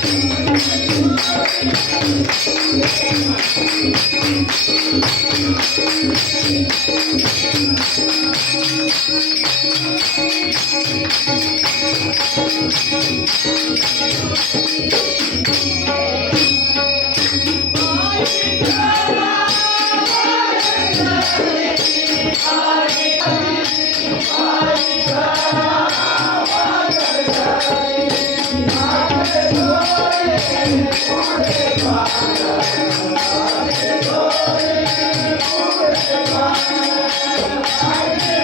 Thank you. Thank you.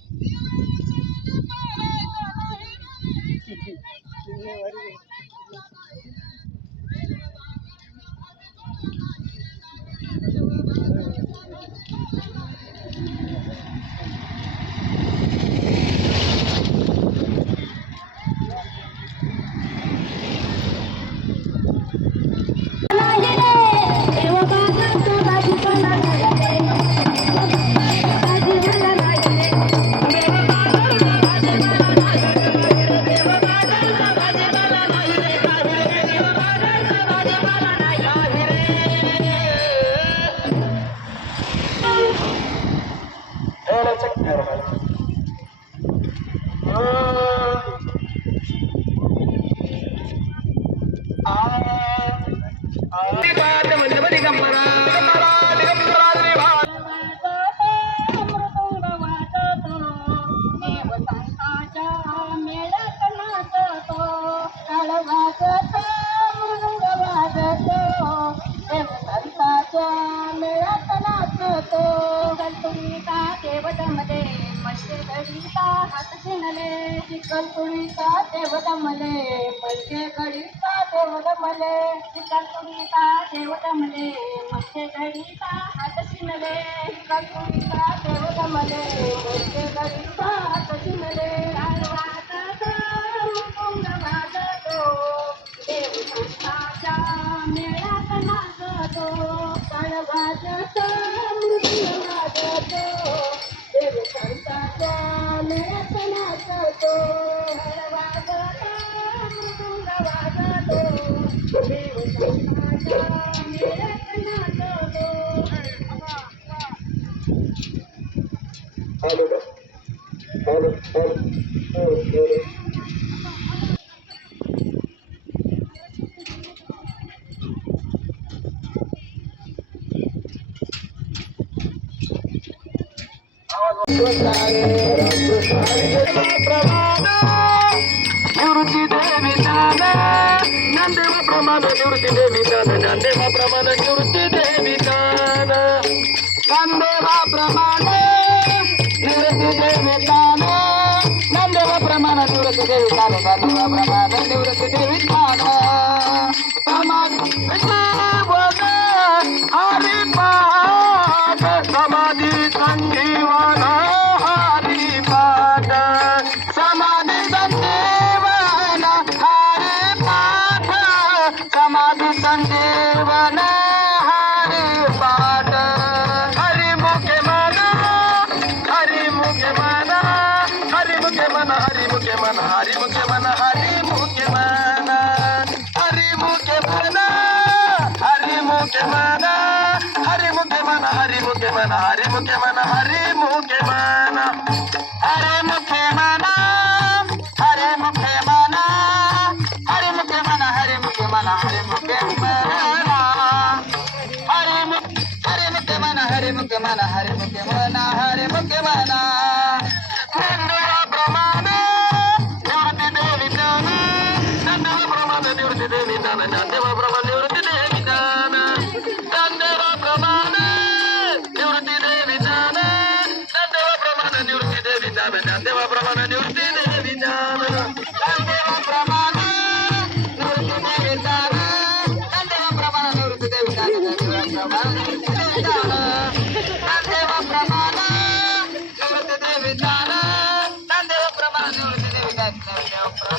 تكبيرها हातचे नले चिकल कोणी का देवता मले मस्ते घडी का देवता मले चिकल कोणी का देवता मले मच्छे घडी का हातशी नले चिकल कोणी का देवता मले Nandewa Brahmana Yurti Devi Tana Nandewa pramana Yurti Devi Tana Nandewa ಪ್ರಭಾದ ನಿವೃತ್ತಿ हरिमुखे मन हरिमुखे मन हरिमुखे मन हरिमुखे मन हरिमुखे मन हरिमुखे मन हरिमुखे मन हरिमुखे मन हरिमुखे मन हरिमुखे मन हरिमुखे मन हरिमुखे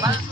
avanza.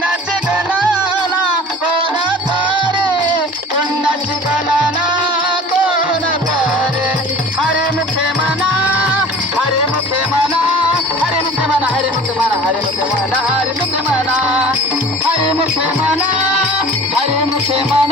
तोंडाची गणना तारे कोण तारे हरे मुखे मना हरे मुखे मना हरे मुखे मना हरे मुखे मना हरे मुखे हरे मुखे मना हरे मुखे मना.